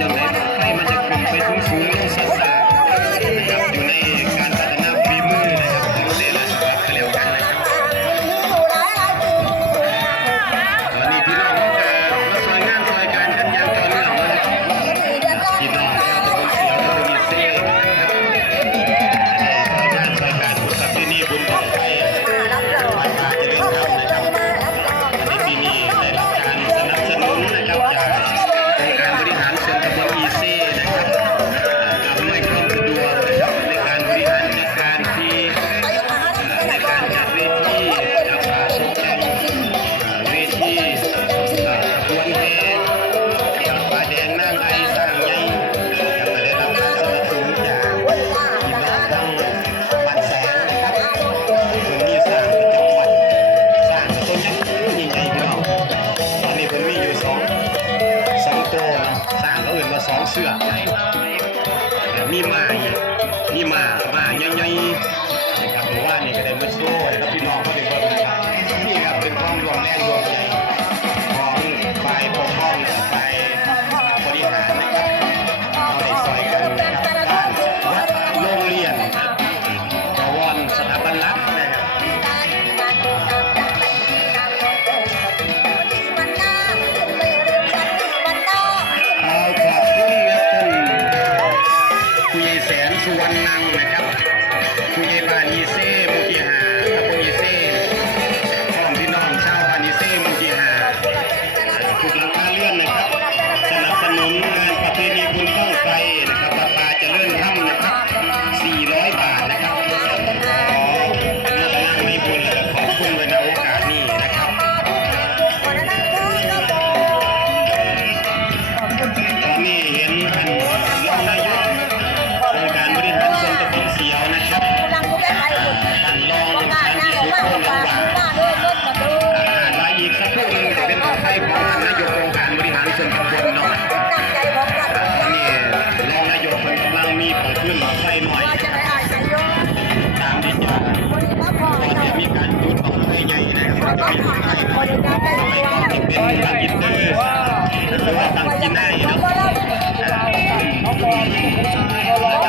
จังไหนใครมันจะขึ้นไปสูงสูงสัก เสื้อมีมาอีกมีมามายังไงนะครับหรือว่านี่ก็ได้มาโชวยครับพี่าวนะครับ Thank you.